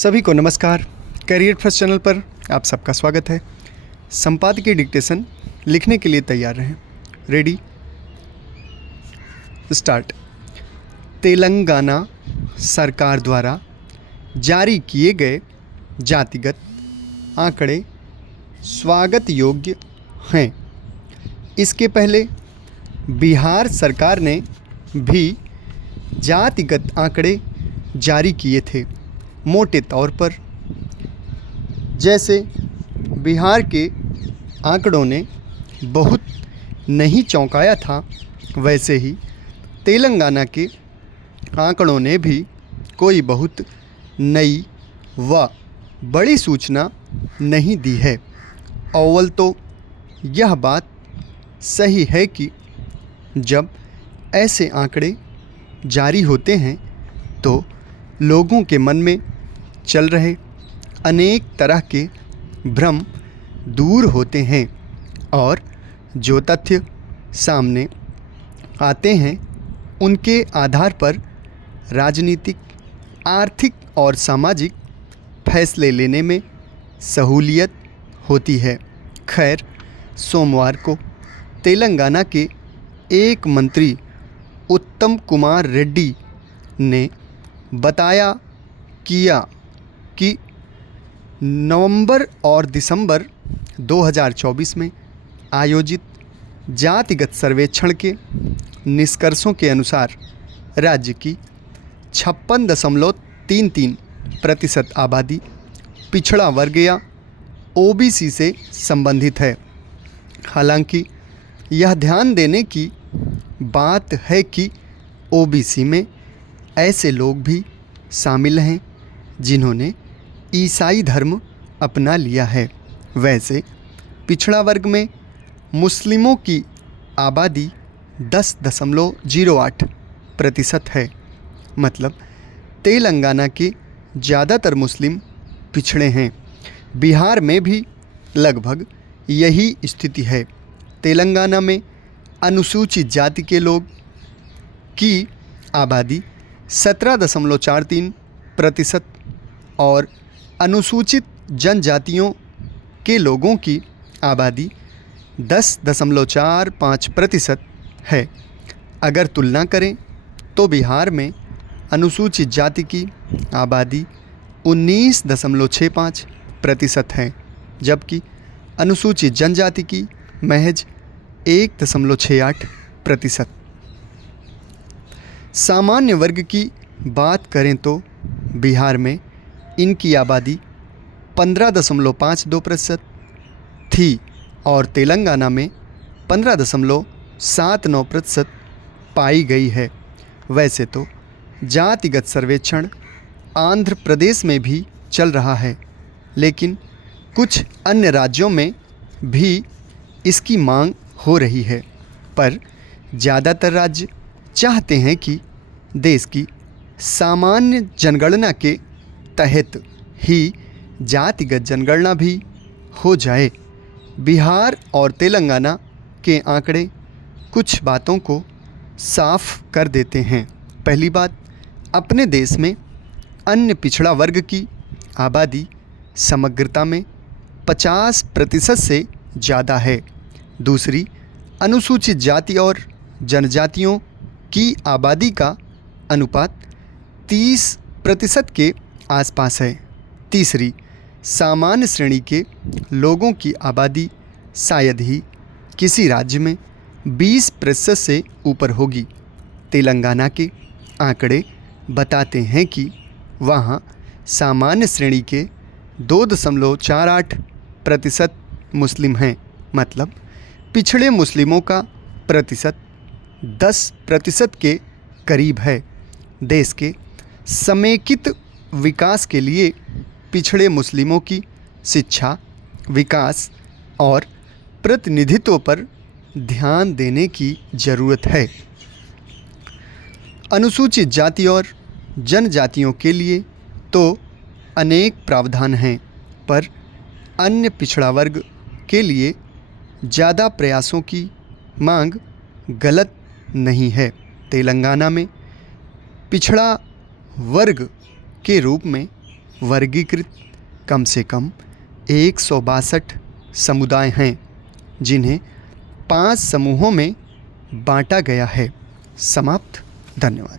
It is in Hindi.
सभी को नमस्कार। करियर फर्स्ट चैनल पर आप सबका स्वागत है। संपादकीय डिक्टेशन लिखने के लिए तैयार रहें। Ready start. तेलंगाना सरकार द्वारा जारी किए गए जातिगत आंकड़े स्वागत योग्य हैं। इसके पहले बिहार सरकार ने भी जातिगत आंकड़े जारी किए थे। मोटे तौर पर जैसे बिहार के आंकड़ों ने बहुत नहीं चौंकाया था, वैसे ही तेलंगाना के आंकड़ों ने भी कोई बहुत नई व बड़ी सूचना नहीं दी है। अव्वल तो यह बात सही है कि जब ऐसे आंकड़े जारी होते हैं तो लोगों के मन में चल रहे अनेक तरह के भ्रम दूर होते हैं और जो तथ्य सामने आते हैं उनके आधार पर राजनीतिक, आर्थिक और सामाजिक फैसले लेने में सहूलियत होती है। खैर, सोमवार को तेलंगाना के एक मंत्री उत्तम कुमार रेड्डी ने बताया किया कि नवंबर और दिसंबर 2024 में आयोजित जातिगत सर्वेक्षण के निष्कर्षों के अनुसार राज्य की 56.33% आबादी पिछड़ा वर्ग या ओबीसी से संबंधित है। हालांकि यह ध्यान देने की बात है कि ओबीसी में ऐसे लोग भी शामिल हैं जिन्होंने ईसाई धर्म अपना लिया है। वैसे पिछड़ा वर्ग में मुस्लिमों की आबादी 10.08% है। मतलब तेलंगाना के ज़्यादातर मुस्लिम पिछड़े हैं। बिहार में भी लगभग यही स्थिति है। तेलंगाना में अनुसूचित जाति के लोग की आबादी 17.43% और अनुसूचित जनजातियों के लोगों की आबादी 10.45% है। अगर तुलना करें तो बिहार में अनुसूचित जाति की आबादी 19.65% है, जबकि अनुसूचित जनजाति की महज 1.68%। सामान्य वर्ग की बात करें तो बिहार में इनकी आबादी 15.52% थी और तेलंगाना में 15.79% पाई गई है। वैसे तो जातिगत सर्वेक्षण आंध्र प्रदेश में भी चल रहा है, लेकिन कुछ अन्य राज्यों में भी इसकी मांग हो रही है। पर ज़्यादातर राज्य चाहते हैं कि देश की सामान्य जनगणना के तहत ही जातिगत जनगणना भी हो जाए। बिहार और तेलंगाना के आंकड़े कुछ बातों को साफ कर देते हैं। पहली बात, अपने देश में अन्य पिछड़ा वर्ग की आबादी समग्रता में 50% से ज़्यादा है। दूसरी, अनुसूचित जाति और जनजातियों की आबादी का अनुपात 30% के आसपास है। तीसरी, सामान्य श्रेणी के लोगों की आबादी शायद ही किसी राज्य में 20% से ऊपर होगी। तेलंगाना के आंकड़े बताते हैं कि वहाँ सामान्य श्रेणी के 2.48% मुस्लिम हैं। मतलब पिछड़े मुस्लिमों का प्रतिशत 10% के करीब है। देश के समेकित विकास के लिए पिछड़े मुस्लिमों की शिक्षा, विकास और प्रतिनिधित्व पर ध्यान देने की ज़रूरत है। अनुसूचित जाति और जनजातियों के लिए तो अनेक प्रावधान हैं, पर अन्य पिछड़ा वर्ग के लिए ज़्यादा प्रयासों की मांग गलत नहीं है। तेलंगाना में पिछड़ा वर्ग के रूप में वर्गीकृत कम से कम 162 समुदाय हैं, जिन्हें 5 समूहों में बांटा गया है। समाप्त। धन्यवाद।